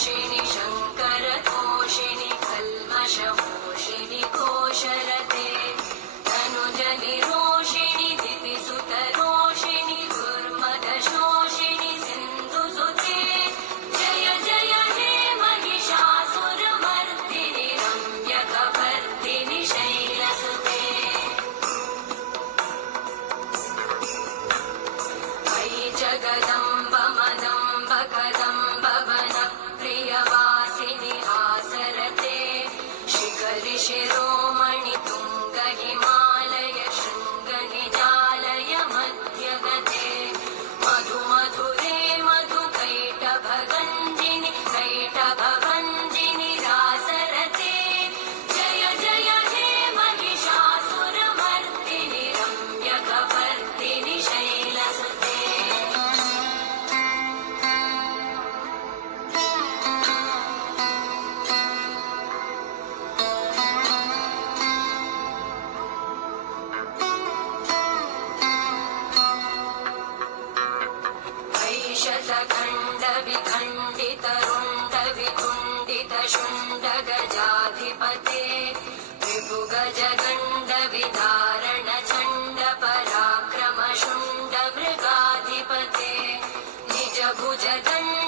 तोषिणि शङ्करतोषिणि कल्मषमोषिणि घोषरते तनुजनिरोषिणि दितिसुतरोषिणि दुर्मदशोषिणि सिन्धुसुते जय जय हे महिषासुरमर्दिनि रम्यकवर्दिनि शैलसुते मयि जगदम्ब मदम्ब कदम्ब वनप्रियवासिनि हासरते शिखरि शिरोमणि तुङ्ग हिमालय शृङ्गनिजालय मध्यगते मधुमधुरे मधुकैटभगञ्जिनि कैटभभञ्जिनि रासरते जय जय हे महिषासुरमर्दिनि रम्यकवर्दिनि शैलसुते ऐशतखण्डविखण्डितरुण्डविकुण्डितशुण्डगजाधिपते विभुगजगण्डविधारणचण्डपराक्रमशुण्डमृगाधिपते निजभुजदण्ड